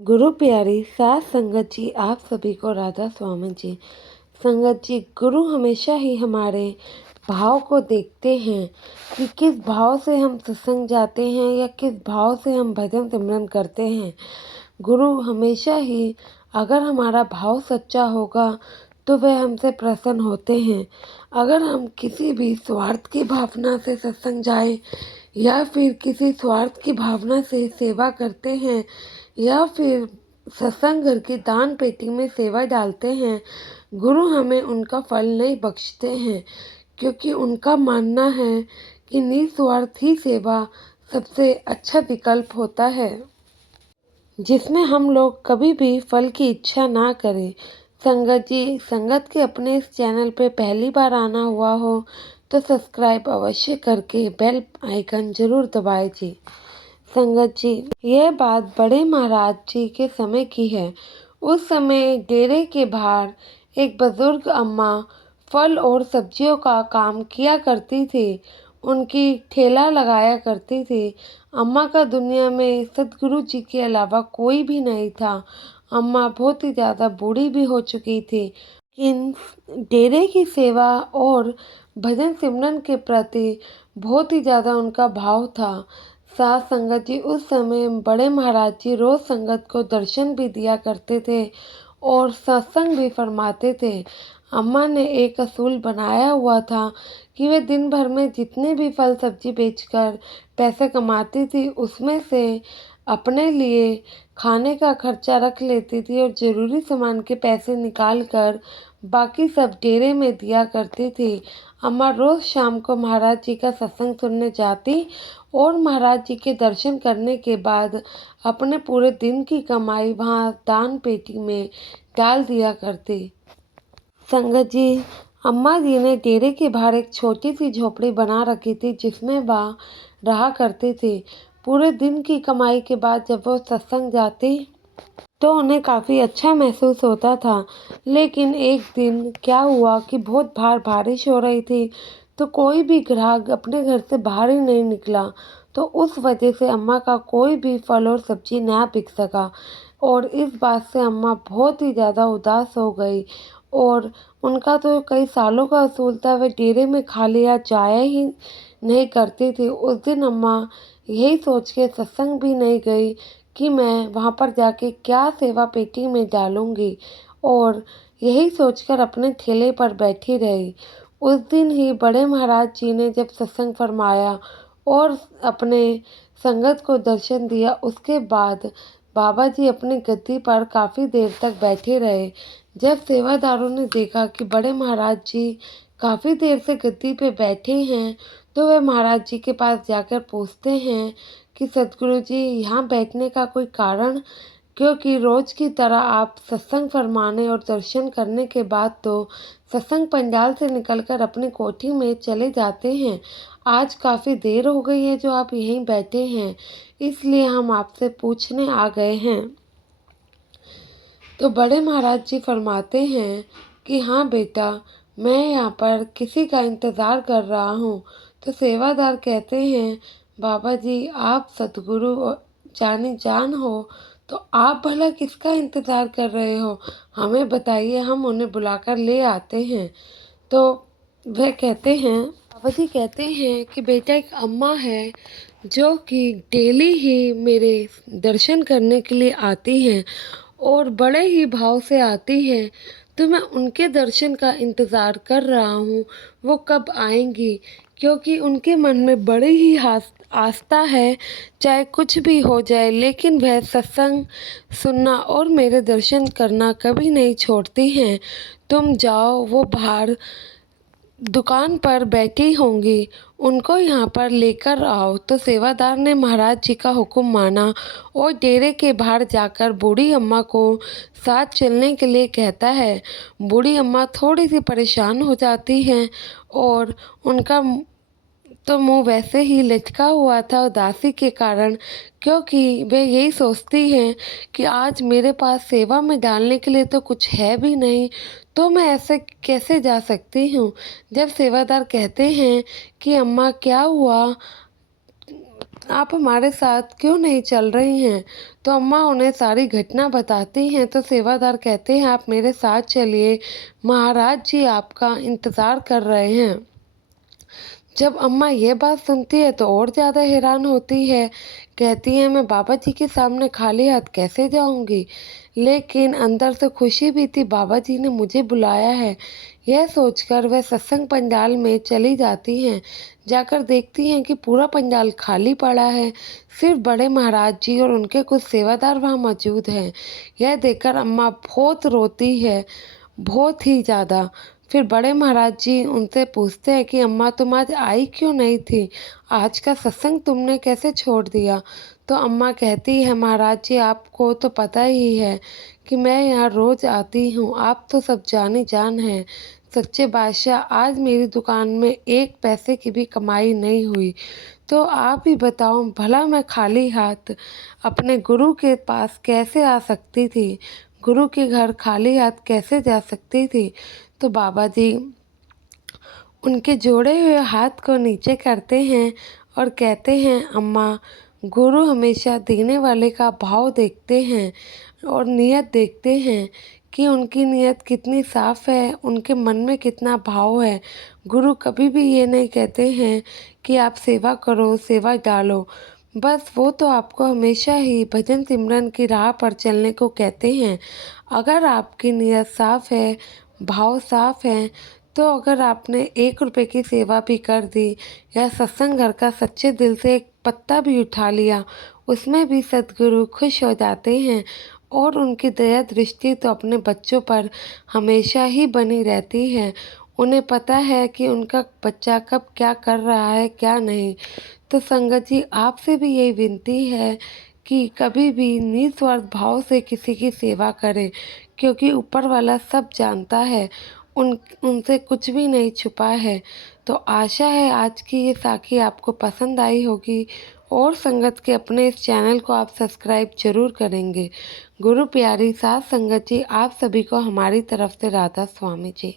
गुरु प्यारी सास संगत जी, आप सभी को राधा स्वामी जी। संगत जी, गुरु हमेशा ही हमारे भाव को देखते हैं कि किस भाव से हम सत्संग जाते हैं या किस भाव से हम भजन सिमरन करते हैं। गुरु हमेशा ही, अगर हमारा भाव सच्चा होगा तो वह हमसे प्रसन्न होते हैं। अगर हम किसी भी स्वार्थ की भावना से सत्संग जाए या फिर किसी स्वार्थ की भावना से सेवा करते हैं या फिर सत्संग घर की दान पेटी में सेवा डालते हैं, गुरु हमें उनका फल नहीं बख्शते हैं, क्योंकि उनका मानना है कि निस्वार्थ ही सेवा सबसे अच्छा विकल्प होता है, जिसमें हम लोग कभी भी फल की इच्छा ना करें। संगत जी, संगत के अपने इस चैनल पे पहली बार आना हुआ हो तो सब्सक्राइब अवश्य करके बेल आइकन जरूर दबाएं जी। संगत जी, यह बात बड़े महाराज जी के समय की है। उस समय डेरे के बाहर एक बुजुर्ग अम्मा फल और सब्जियों का काम किया करती थी। उनकी ठेला लगाया करती थी। अम्मा का दुनिया में सतगुरु जी के अलावा कोई भी नहीं था। अम्मा बहुत ही ज़्यादा बूढ़ी भी हो चुकी थी, लेकिन डेरे की सेवा और भजन सिमरन के प्रति बहुत ही ज़्यादा उनका भाव था। साथ संगत जी, उस समय बड़े महाराज जी रोज़ संगत को दर्शन भी दिया करते थे और सत्संग भी फरमाते थे। अम्मा ने एक असूल बनाया हुआ था कि वे दिन भर में जितने भी फल सब्जी बेचकर पैसे कमाती थी, उसमें से अपने लिए खाने का खर्चा रख लेती थी और ज़रूरी सामान के पैसे निकाल कर बाकी सब डेरे में दिया करती थी। अम्मा रोज़ शाम को महाराज जी का सत्संग सुनने जाती और महाराज जी के दर्शन करने के बाद अपने पूरे दिन की कमाई वहाँ दान पेटी में डाल दिया करती। संगत जी, अम्मा जी ने डेरे के बाहर एक छोटी सी झोपड़ी बना रखी थी, जिसमें वह रहा करती थी। पूरे दिन की कमाई के बाद जब वो सत्संग जाती तो उन्हें काफ़ी अच्छा महसूस होता था। लेकिन एक दिन क्या हुआ कि बहुत बारिश हो रही थी, तो कोई भी ग्राहक अपने घर से बाहर ही नहीं निकला। तो उस वजह से अम्मा का कोई भी फल और सब्जी ना बिक सका और इस बात से अम्मा बहुत ही ज़्यादा उदास हो गई। और उनका तो कई सालों का असूल था, वे डेरे में खाली या जाया ही नहीं करती थी। उस दिन अम्मा यही सोच के सत्संग भी नहीं गई कि मैं वहाँ पर जाके क्या सेवा पेटी में डालूँगी, और यही सोचकर अपने ठेले पर बैठी रही। उस दिन ही बड़े महाराज जी ने जब सत्संग फरमाया और अपने संगत को दर्शन दिया, उसके बाद बाबा जी अपनी गद्दी पर काफ़ी देर तक बैठे रहे। जब सेवादारों ने देखा कि बड़े महाराज जी काफ़ी देर से गद्दी पे बैठे हैं, तो वे महाराज जी के पास जाकर पूछते हैं कि सतगुरु जी, यहाँ बैठने का कोई कारण? क्योंकि रोज़ की तरह आप सत्संग फरमाने और दर्शन करने के बाद तो सत्संग पंडाल से निकलकर अपनी कोठी में चले जाते हैं। आज काफ़ी देर हो गई है जो आप यहीं बैठे हैं, इसलिए हम आपसे पूछने आ गए हैं। तो बड़े महाराज जी फरमाते हैं कि हाँ बेटा, मैं यहाँ पर किसी का इंतज़ार कर रहा हूँ। तो सेवादार कहते हैं, बाबा जी आप सतगुरु जानी जान हो, तो आप भला किसका इंतज़ार कर रहे हो? हमें बताइए, हम उन्हें बुलाकर ले आते हैं। तो वह कहते हैं, बाबा जी कहते हैं कि बेटा, एक अम्मा है जो कि डेली ही मेरे दर्शन करने के लिए आती हैं और बड़े ही भाव से आती हैं, तो मैं उनके दर्शन का इंतज़ार कर रहा हूँ, वो कब आएंगी, क्योंकि उनके मन में बड़ी ही आस्था है, चाहे कुछ भी हो जाए, लेकिन वह सत्संग सुनना और मेरे दर्शन करना कभी नहीं छोड़ती हैं। तुम जाओ, वो बाहर दुकान पर बैठी होंगी, उनको यहाँ पर लेकर आओ। तो सेवादार ने महाराज जी का हुक्म माना और डेरे के बाहर जाकर बूढ़ी अम्मा को साथ चलने के लिए कहता है। बूढ़ी अम्मा थोड़ी सी परेशान हो जाती हैं और उनका तो मुँह वैसे ही लटका हुआ था उदासी के कारण, क्योंकि वे यही सोचती हैं कि आज मेरे पास सेवा में डालने के लिए तो कुछ है भी नहीं, तो मैं ऐसे कैसे जा सकती हूँ। जब सेवादार कहते हैं कि अम्मा क्या हुआ, आप हमारे साथ क्यों नहीं चल रही हैं? तो अम्मा उन्हें सारी घटना बताती हैं। तो सेवादार कहते हैं, आप मेरे साथ चलिए, महाराज जी आपका इंतज़ार कर रहे हैं। जब अम्मा ये बात सुनती है तो और ज़्यादा हैरान होती है। कहती है, मैं बाबा जी के सामने खाली हाथ कैसे जाऊंगी? लेकिन अंदर से खुशी भी थी, बाबा जी ने मुझे बुलाया है। यह सोचकर वह सत्संग पंडाल में चली जाती हैं। जाकर देखती हैं कि पूरा पंडाल खाली पड़ा है। सिर्फ बड़े महाराज जी और उनके कुछ सेवादार वहाँ मौजूद हैं। यह देखकर अम्मा बहुत रोती है, बहुत ही ज़्यादा। फिर बड़े महाराज जी उनसे पूछते हैं कि अम्मा, तुम आज आई क्यों नहीं थी? आज का सत्संग तुमने कैसे छोड़ दिया? तो अम्मा कहती है, महाराज जी आपको तो पता ही है कि मैं यहाँ रोज़ आती हूँ, आप तो सब जाने जान हैं। सच्चे बादशाह, आज मेरी दुकान में एक पैसे की भी कमाई नहीं हुई। तो आप ही बताओ, भला मैं खाली हाथ अपने गुरु के पास कैसे आ सकती थी? गुरु के घर खाली हाथ कैसे जा सकती थी? तो बाबा जी उनके जोड़े हुए हाथ को नीचे करते हैं और कहते हैं, अम्मा, गुरु हमेशा देने वाले का भाव देखते हैं और नीयत देखते हैं कि उनकी नीयत कितनी साफ़ है, उनके मन में कितना भाव है। गुरु कभी भी ये नहीं कहते हैं कि आप सेवा करो, सेवा डालो। बस वो तो आपको हमेशा ही भजन सिमरन की राह पर चलने को कहते हैं। अगर आपकी नीयत साफ़ है, भाव साफ़ है, तो अगर आपने 1 रुपए की सेवा भी कर दी या सत्संग घर का सच्चे दिल से एक पत्ता भी उठा लिया, उसमें भी सद्गुरु खुश हो जाते हैं और उनकी दया दृष्टि तो अपने बच्चों पर हमेशा ही बनी रहती है। उन्हें पता है कि उनका बच्चा कब क्या कर रहा है, क्या नहीं। तो संगत जी, आपसे भी यही विनती है कि कभी भी निस्वार्थ भाव से किसी की सेवा करें, क्योंकि ऊपर वाला सब जानता है, उनसे कुछ भी नहीं छुपा है। तो आशा है आज की ये साखी आपको पसंद आई होगी और संगत के अपने इस चैनल को आप सब्सक्राइब जरूर करेंगे। गुरु प्यारी साथ संगत जी, आप सभी को हमारी तरफ से राधा स्वामी जी।